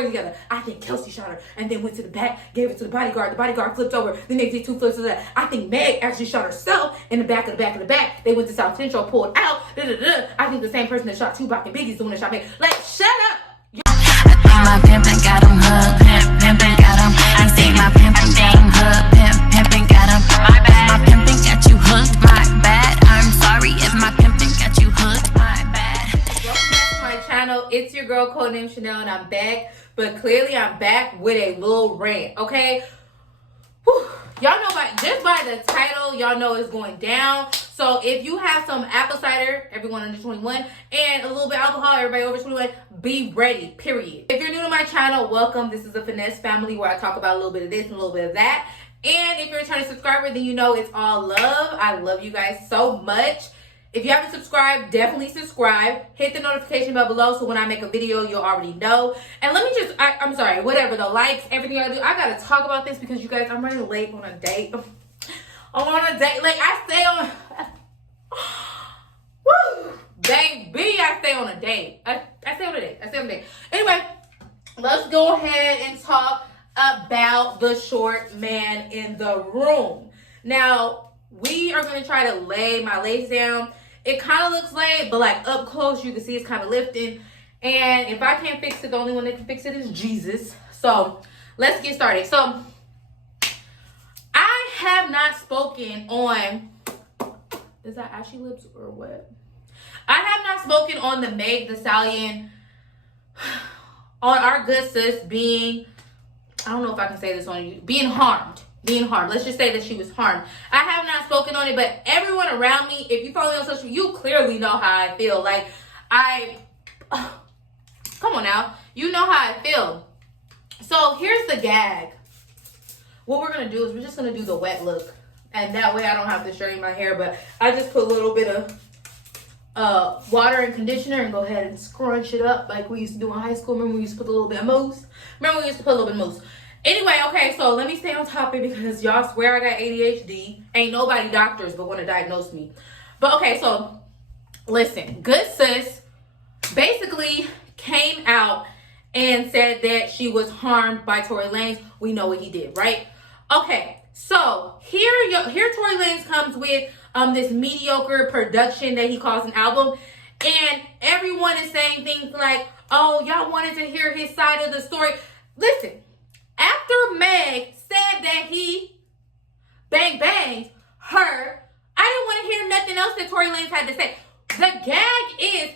stories together. I think Kelsey shot her and then went to the back, gave it to the bodyguard. The bodyguard flipped over. Then they did 2 flips of that. I think Meg actually shot herself in the back of the back of the back. They went to South Central, pulled out. I think the same person that shot Tupac and Biggie's the one that shot Meg. Like, shut up. I think my pimpin' got him hooked. Pimpin' got him. I think my pimpin' got him hooked. Pimpin' got him. My bad. My pimpin' got you hooked. My bad. I'm sorry if my pimpin' got you hooked. My bad. Welcome back to my channel. It's your girl Codenamechanel and I'm back. But clearly I'm back with a little rant, okay? Whew. Y'all know just by the title, y'all know it's going down. So if you have some apple cider, everyone under 21, and a little bit of alcohol, everybody over 21, be ready, period. If you're new to my channel, welcome. This is a finesse family where I talk about a little bit of this and a little bit of that. And if you're a returning subscriber, then you know it's all love. I love you guys so much. If you haven't subscribed, definitely subscribe. Hit the notification bell below so when I make a video, you'll already know. And let me just, I'm sorry, whatever, the likes, everything I do, I gotta talk about this because you guys, I'm running late on a date. I'm on a date, like I stay on, woo, baby, I stay on a date. I stay on a date. Anyway, let's go ahead and talk about the short man in the room. Now, we are going to try to lay my legs down. It kind of looks laid, but like up close, you can see it's kind of lifting. And if I can't fix it, the only one that can fix it is Jesus. So let's get started. So I have not spoken on, is that ashy lips or what? I have not spoken on the Meg Thee Stallion, on our good sis being, I don't know if I can say this on you, being harmed. Let's just say that she was harmed. I have not spoken on it, but everyone around me, if you follow me on social media, you clearly know how I feel. Like, come on now. You know how I feel. So here's the gag. What we're going to do is we're just going to do the wet look. And that way I don't have to straighten my hair, but I just put a little bit of water and conditioner and go ahead and scrunch it up like we used to do in high school. Remember we used to put a little bit of mousse? Anyway, okay, so let me stay on topic because y'all swear I got ADHD. Ain't nobody doctors but want to diagnose me. But okay, so listen, good sis basically came out and said that she was harmed by Tory Lanez. We know what he did, right? Okay, so here Tory Lanez comes with this mediocre production that he calls an album, and everyone is saying things like, oh, y'all wanted to hear his side of the story. Listen, after Meg said that he banged her, I didn't want to hear nothing else that Tory Lanez had to say. The gag is,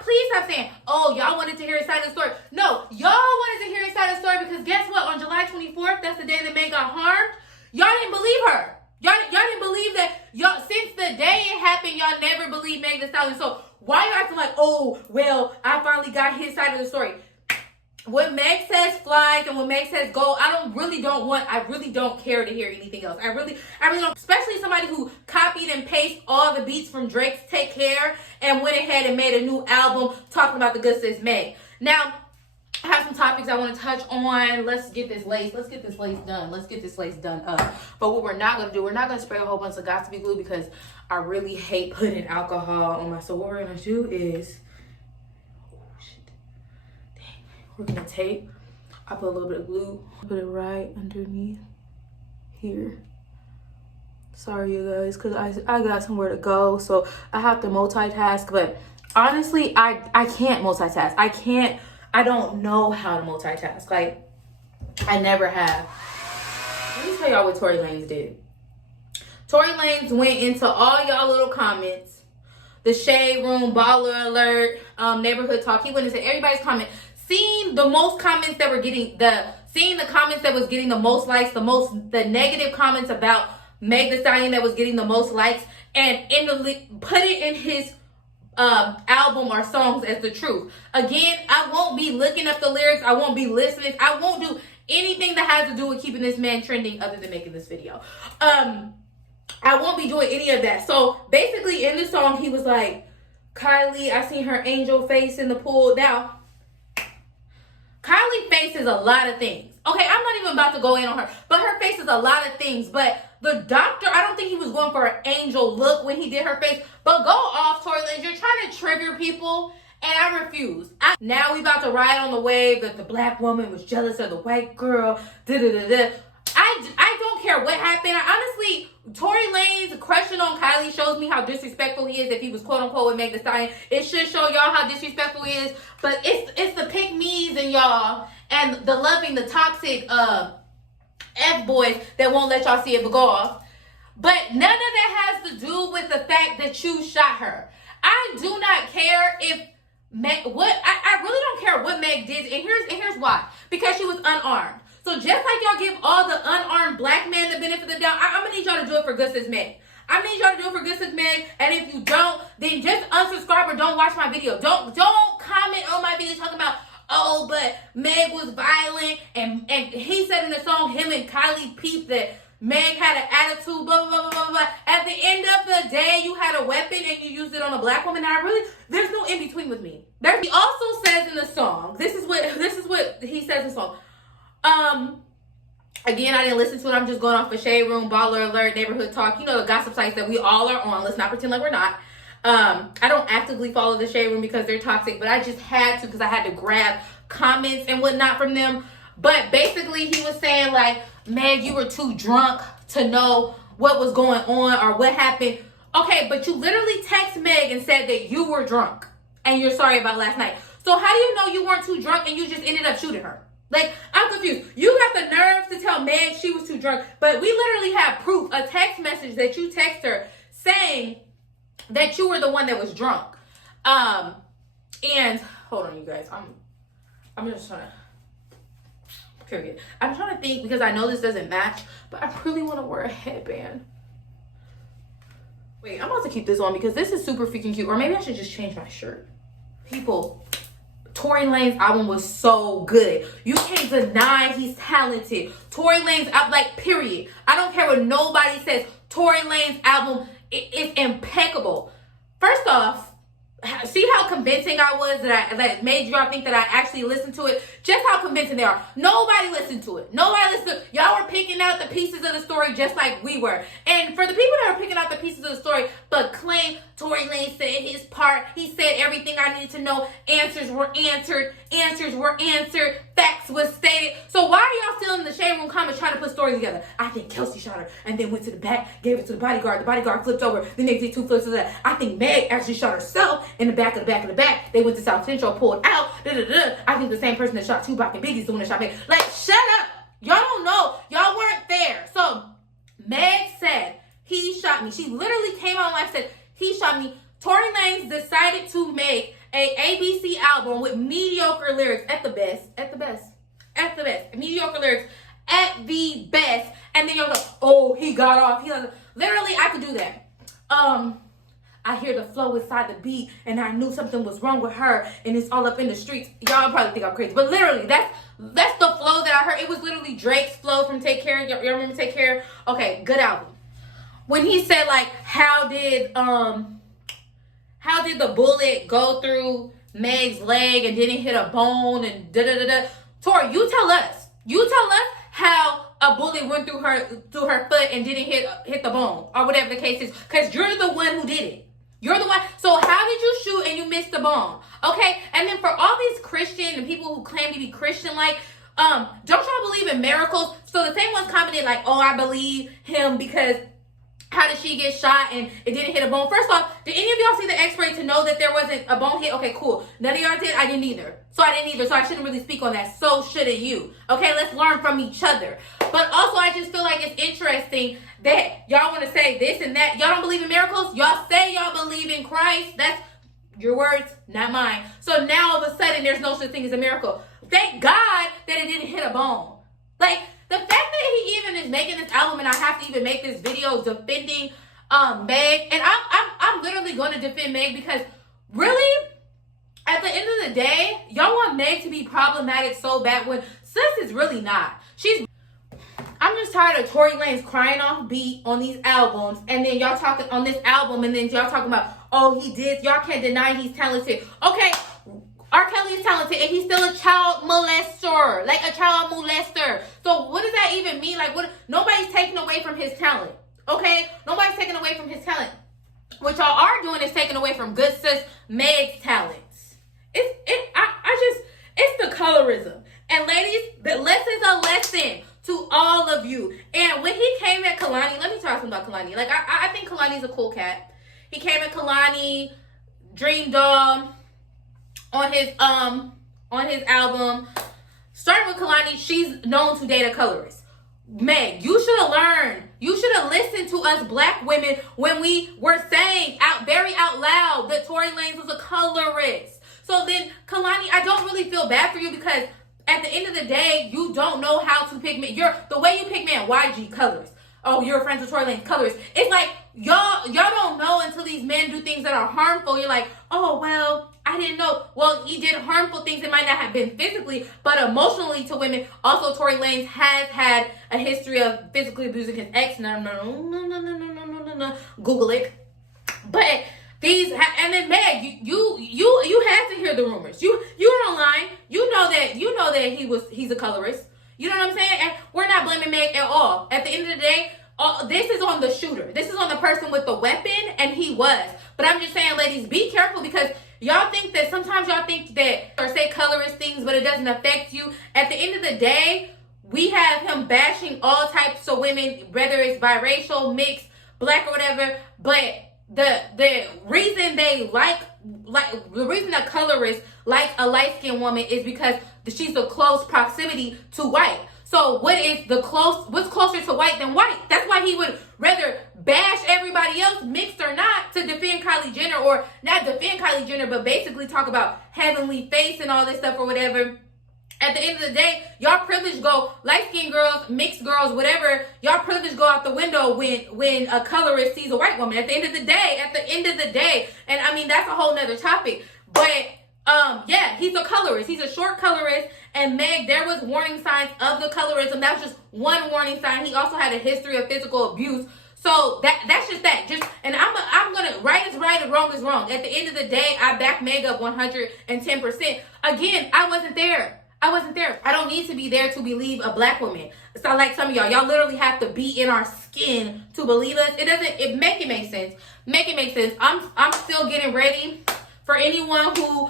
please stop saying, oh, y'all wanted to hear his side of the story. No, y'all wanted to hear his side of the story because guess what? On July 24th, that's the day that Meg got harmed. Y'all didn't believe her. Y'all didn't believe that. Since the day it happened, y'all never believed Meg Thee Stallion. So why you acting like, oh, well, I finally got his side of the story? When Meg says flies and when Meg says go, I really don't care to hear anything else. I really don't, especially somebody who copied and pasted all the beats from Drake's Take Care and went ahead and made a new album talking about the good sis Meg. Now, I have some topics I want to touch on. Let's get this lace done up. But what we're not going to do, we're not going to spray a whole bunch of gossipy glue because I really hate putting alcohol on my, so what we're going to do is, we're gonna tape. I put a little bit of glue. Put it right underneath here. Sorry, you guys, because I got somewhere to go, so I have to multitask. But honestly, I can't multitask. I don't know how to multitask. Like, I never have. Let me tell y'all what Tory Lanez did. Tory Lanez went into all y'all little comments, the shade room, baller alert, neighborhood talk. He went into everybody's comment. Seeing the comments that was getting the most likes, the negative comments about Meg Thee Stallion that was getting the most likes, and put it in his album or songs as the truth. Again, I won't be looking up the lyrics. I won't be listening. I won't do anything that has to do with keeping this man trending other than making this video. I won't be doing any of that. So basically in the song, he was like, Kylie, I seen her angel face in the pool. Now, Kylie faces a lot of things. Okay, I'm not even about to go in on her, but her face is a lot of things. But the doctor, I don't think he was going for an angel look when he did her face. But go off, Tory Lanez. You're trying to trigger people, And I refuse. Now we about to ride on the wave that the black woman was jealous of the white girl. I don't care what happened. Honestly, Tory Lanez crushing on Kylie shows me how disrespectful he is. If he was quote unquote with Meg Thee Stallion, it should show y'all how disrespectful he is. But it's the pick me's and y'all and the loving, the toxic F boys that won't let y'all see it go off. But none of that has to do with the fact that you shot her. I do not care if Meg, I really don't care what Meg did, and here's why. Because she was unarmed. So just like y'all give all the unarmed black men the benefit of the doubt, I'm gonna need y'all to do it for good sis Meg. I need y'all to do it for good sis Meg, and if you don't, then just unsubscribe or don't watch my video. Don't comment on my video talking about, oh, but Meg was violent, and he said in the song, him and Kylie peeped that Meg had an attitude, blah, blah, blah, blah, blah. At the end of the day, you had a weapon and you used it on a black woman. There's no in between with me. He also says in the song, this is what he says in the song. Again, I didn't listen to it. I'm just going off of Shade Room, Baller Alert, Neighborhood Talk. You know, the gossip sites that we all are on. Let's not pretend like we're not. I don't actively follow the Shade Room because they're toxic, but I just had to because I had to grab comments and whatnot from them. But basically, he was saying like, Meg, you were too drunk to know what was going on or what happened. Okay, but you literally text Meg and said that you were drunk and you're sorry about last night. So how do you know you weren't too drunk and you just ended up shooting her? Like, I'm confused. You got the nerve to tell Meg she was too drunk, but we literally have proof, a text message that you text her saying that you were the one that was drunk. And hold on, you guys. I'm just trying to. Period. I'm trying to think because I know this doesn't match, but I really want to wear a headband. Wait, I'm about to keep this on because this is super freaking cute. Or maybe I should just change my shirt. People, Tory Lanez album was so good. You can't deny he's talented. Tory Lanez album, like, period. I don't care what nobody says. Tory Lanez album is impeccable. First off, see how convincing I was that made y'all think that I actually listened to it? Just how convincing they are. Nobody listened to it. Nobody listened to it. Y'all were picking out the pieces of the story just like we were. And for the people that are picking out the pieces of the story but claim Tory Lanez said his part, he said everything I needed to know, answers were answered, facts was stated. So why are y'all still in the Shade Room comments trying to put stories together? I think Kelsey shot her and then went to the back, gave it to the bodyguard flipped over, then they did 2 flips of that. I think Meg actually shot herself in the back of the back of the back. They went to South Central, pulled out, I think the same person that shot Tupac and Biggie's the one that shot Meg. Like, shut up. Y'all don't know. Y'all weren't there. So Meg said he shot me. She literally came on live and said he shot me. Tory Lanez decided to make a ABC album with mediocre lyrics at the best. Mediocre lyrics at the best. And then you'll go, oh, he got off. Literally, I could do that. I hear the flow inside the beat, and I knew something was wrong with her, and it's all up in the streets. Y'all probably think I'm crazy, but literally, that's the flow that I heard. It was literally Drake's flow from Take Care. Y'all remember Take Care? Okay, good album. When he said like, how did the bullet go through Meg's leg and didn't hit a bone and da-da-da-da? Tory, you tell us how a bullet went through her foot and didn't hit the bone or whatever the case is, because you're the one who did it. You're the one. So how did you shoot and you missed the bone? Okay, and then for all these Christian and people who claim to be Christian, like, don't y'all believe in miracles? So the same ones commented like, oh, I believe him because how did she get shot and it didn't hit a bone? First off, did any of y'all see the x-ray to know that there wasn't a bone hit? Okay, cool. None of y'all did? I didn't either. So I shouldn't really speak on that. So shouldn't you. Okay, let's learn from each other. But also, I just feel like it's interesting that y'all want to say this and that. Y'all don't believe in miracles? Y'all say y'all believe in Christ. That's your words, not mine. So now all of a sudden, there's no such thing as a miracle. Thank God that it didn't hit a bone. Like, the fact that he even is making this album and I have to even make this video defending Meg, and I'm literally going to defend Meg because really, at the end of the day, y'all want Meg to be problematic so bad when sis is really not. I'm just tired of Tory Lanez crying off beat on these albums, and then y'all talking on this album, and then y'all talking about, oh, he did. Y'all can't deny he's talented. Okay, R. Kelly is talented, and he's still a child molester, like a child molester. So what does that even mean? Like, what? Nobody's taking away from his talent, okay? Nobody's taking away from his talent. What y'all are doing is taking away from good sis Meg's talents. It's the colorism. And ladies, the lesson's a lesson to all of you. And when he came at Kalani, let me talk about Kalani. Like, I think Kalani's a cool cat. He came at Kalani, Dream Doll, on his album. Starting with Kalani, she's known to date a colorist. Meg, you should have learned. You should have listened to us black women when we were saying very out loud that Tory Lanez was a colorist. So then, Kalani, I don't really feel bad for you because at the end of the day, you don't know how to pick men. The way you pick men, YG, colorist. Oh, you're friends with Tory Lanez, colorist. It's like, y'all don't know until these men do things that are harmful. You're like, oh, well, I didn't know. Well, he did harmful things. It might not have been physically, but emotionally to women. Also, Tory Lanez has had a history of physically abusing his ex. No. Google it. But and then Meg, you had to hear the rumors. You were online. You know that he's a colorist. You know what I'm saying? And we're not blaming Meg at all. At the end of the day, this is on the shooter. This is on the person with the weapon, and he was. But I'm just saying, ladies, be careful because sometimes y'all think that or say colorist things, but it doesn't affect you. At the end of the day, we have him bashing all types of women, whether it's biracial, mixed, black, or whatever. But the reason they the reason a colorist like a light-skinned woman is because she's a close proximity to white. So what's closer to white than white? That's why he would rather bash everybody else, mixed or not, to defend Kylie Jenner, or not defend Kylie Jenner, but basically talk about heavenly face and all this stuff or whatever. At the end of the day, y'all privilege go, light-skinned girls, mixed girls, whatever, y'all privilege go out the window when a colorist sees a white woman. At the end of the day, and I mean, that's a whole nother topic. But, yeah, he's a colorist. He's a short colorist. And Meg, there was warning signs of the colorism. That was just one warning sign. He also had a history of physical abuse. So that's just that. And I'm gonna, right is right and wrong is wrong. At the end of the day, I back Meg up 110%. Again, I wasn't there. I don't need to be there to believe a black woman. It's not like some of y'all literally have to be in our skin to believe us. Make it make sense. Make it make sense. I'm still getting ready for anyone who,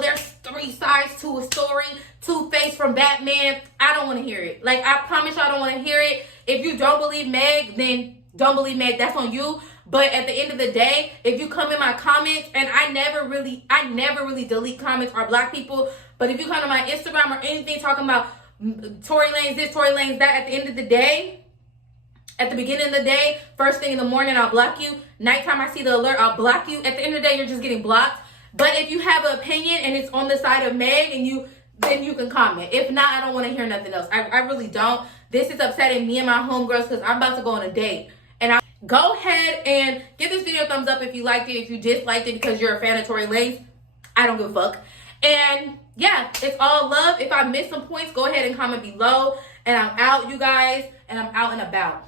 there's 3 sides to a story, Two-Face from Batman. I don't want to hear it. Like, I promise y'all, I don't want to hear it. If you don't believe Meg, then don't believe Meg. That's on you. But at the end of the day, if you come in my comments, and I never really delete comments or block people, but if you come to my Instagram or anything talking about Tory Lanez this, Tory Lanez that, at the end of the day, at the beginning of the day, first thing in the morning, I'll block you. Nighttime, I see the alert, I'll block you. At the end of the day, you're just getting blocked. But if you have an opinion and it's on the side of Meg, then you can comment. If not, I don't want to hear nothing else. I really don't. This is upsetting me and my homegirls because I'm about to go on a date. And go ahead and give this video a thumbs up if you liked it. If you disliked it because you're a fan of Tory Lanez, I don't give a fuck. And yeah, it's all love. If I missed some points, go ahead and comment below. And I'm out, you guys. And I'm out and about.